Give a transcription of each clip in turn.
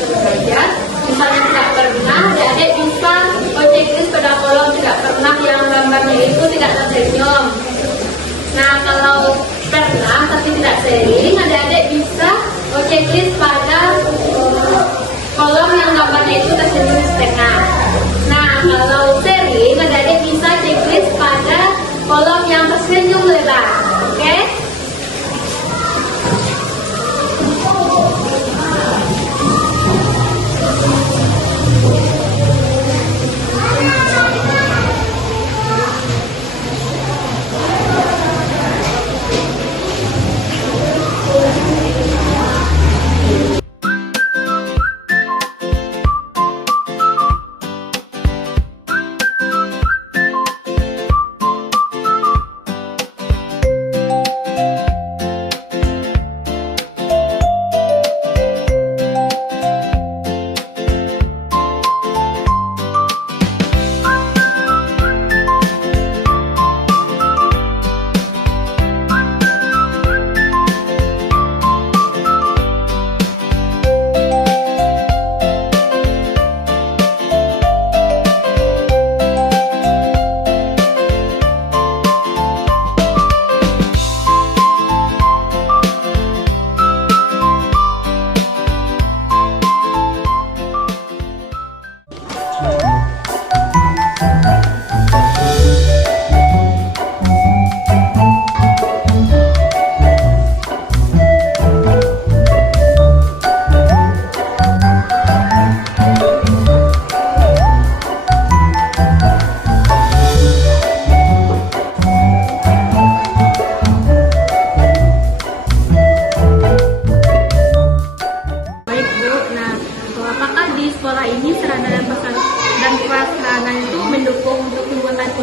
suruh belajar. Misalnya tidak pernah, adik-adik bisa checklist pada kolom tidak pernah yang gambarnya itu tidak tersenyum. Nah, kalau pernah tapi tidak sering, adik-adik bisa checklist pada kolom yang gambarnya itu tersenyum setengah. Nah, kalau sering, adik-adik bisa checklist pada kolom yang tersenyum lebar. Oke?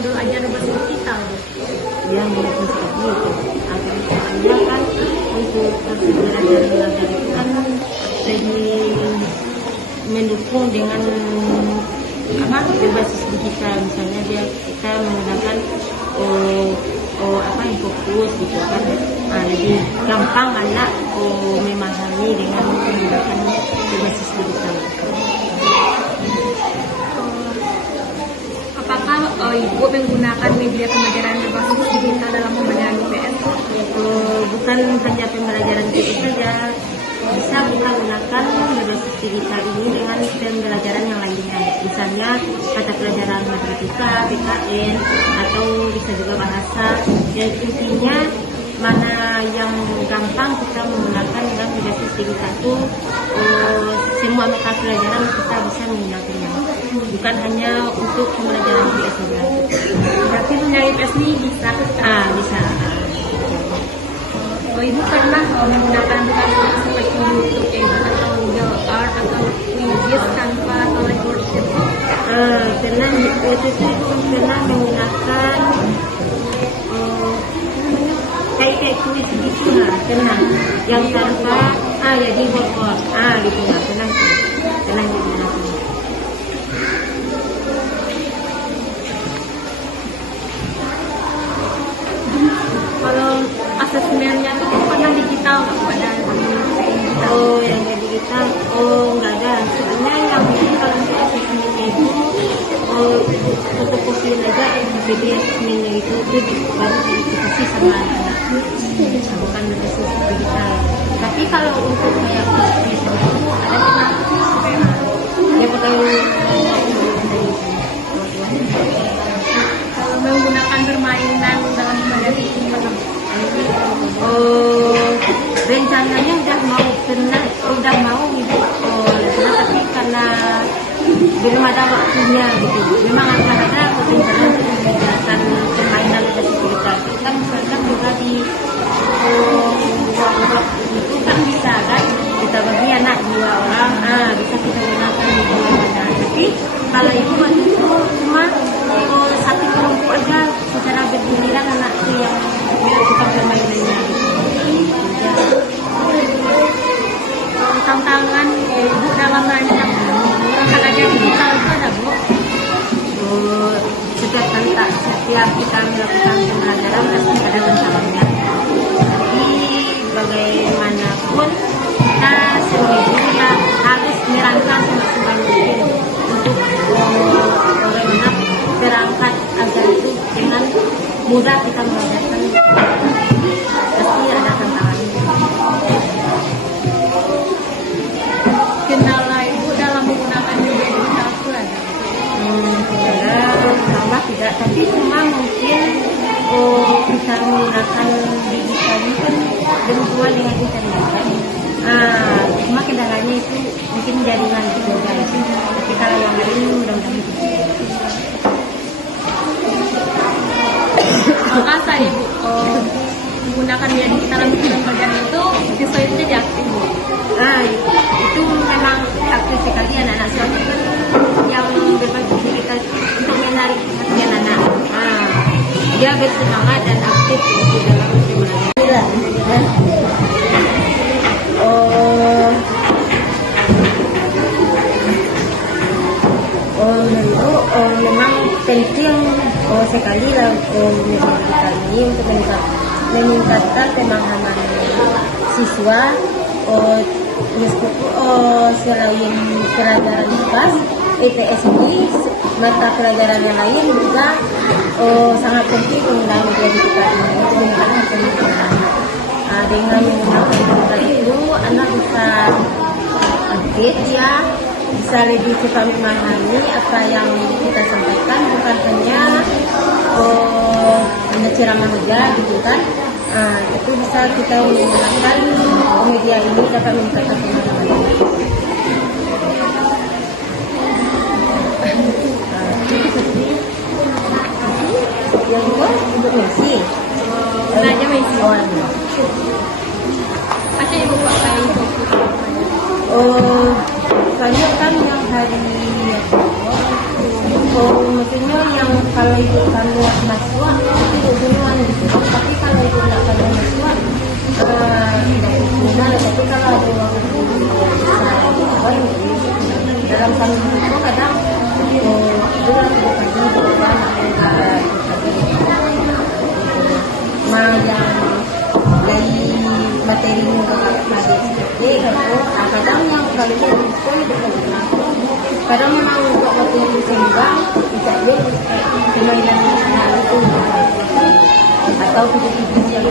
modul ajar berbasis digital? Yang seperti itu. Akhirnya kan untuk pembelajaran belajar itu kan lebih mendukung dengan berbasis digital. Misalnya kita menggunakan fokus gitu kan, lebih gampang anak memahami dengan menggunakan berbasis digital. Apakah Ibu menggunakan media pembelajaran berbasis digital dalam pembelajaran IPS? Bukan hanya pembelajaran IPS saja, bisa kita gunakan berbasis digital ini dengan pembelajaran yang lainnya. Misalnya mata pelajaran matematika, PKN, atau bisa juga bahasa. Dan intinya mana yang gampang kita menggunakan dengan berbasis digital itu, semua mata pelajaran kita bisa menggunakannya. Bukan hanya untuk pembelajaran IPS saja. Berarti punya IPS ini bisa? Bisa. Ibu pernah menggunakan aplikasi seperti YouTube, atau Google Art, atau Wikis, Canva, atau Lightroom? Pernah waktu itu pernah menggunakan kayak kuis gitu lah, pernah. Yang Canva, ya di Word, gitu lah, pernah menggunakan. Kalau asesmennya itu pernah digital pada yang digital, nggak ada. Sebenarnya yang kalau untuk asesmennya itu fotokopi aja PDF-nya itu baru dikasih sama anak-anak, bukan berbasis digital. Tapi kalau untuk kayak kuis itu ada ya kalau menggunakan permainan dalam pembelajaran itu rencananya udah mau gitu, tapi karena belum ada waktunya gitu. Memang akan ada rencana untuk mengerjakan permainan berbasis digital. Kan misalkan juga di ruang itu kan bisa kan kita bagi anak 2 orang, bisa kita gunakan di 2 orang. Tapi kalau itu waktu itu cuma satu kelompok aja secara bergiliran anak itu yang melakukan permainannya. Tantangan Ibu dalam merancang ajar digital itu ada, Bu? Setiap kita melakukan pembelajaran pasti ada tantangannya. Jadi bagaimanapun kita sendiri harus merancang mudah kita mengajarkan, pasti ada tantangannya. Kendala ibu dalam menggunakan media digital itu ada? Tambah tidak, tapi cuma mungkin bisa menggunakan digital ini kan berhubungan dengan internet kan. Cuma kendalanya itu mungkin jaringan juga itu, tapi kalau yang lain mudah-mudahan bisa. Maka saya ibu menggunakan media digital untuk pembelajaran itu siswa itu jadi aktif bu. Itu memang aktif sekali anak-anak suami kan yang berbagi kita untuk menarik perhatian anak. Dia bersemangat dan aktif di dalam pembelajaran. Memang penting sekali lah media digital ini untuk meningkatkan pemahaman siswa. Selain pelajaran di kelas, ETS ini mata pelajaran yang lain juga sangat penting penggunaan media digital ini untuk meningkatkan pemahaman. Dengan menggunakan digital itu, anak bisa update ya, bisa lebih cepat memahami apa yang kita sampaikan, bukan hanya ceramah saja gitu kan. Itu bisa kita menggunakan media ini dapat meningkatkan pemahaman. Yang itu untuk misi. Belajar misi. Apa ibu pakai itu? Soalnya kan yang hari maksudnya yang kalau ibu kamu mahasiswa itu hubungan gitu. Tapi kalau ibu nggak kamu mahasiswa tidak hubungan. Tapi kalau ada waktu bisa dalam kami itu kadang itu bukan yang dari materi kadang yang kalau dia di sekolah itu kadang memang untuk waktu yang seimbang bisa dia permainan itu atau video-video yang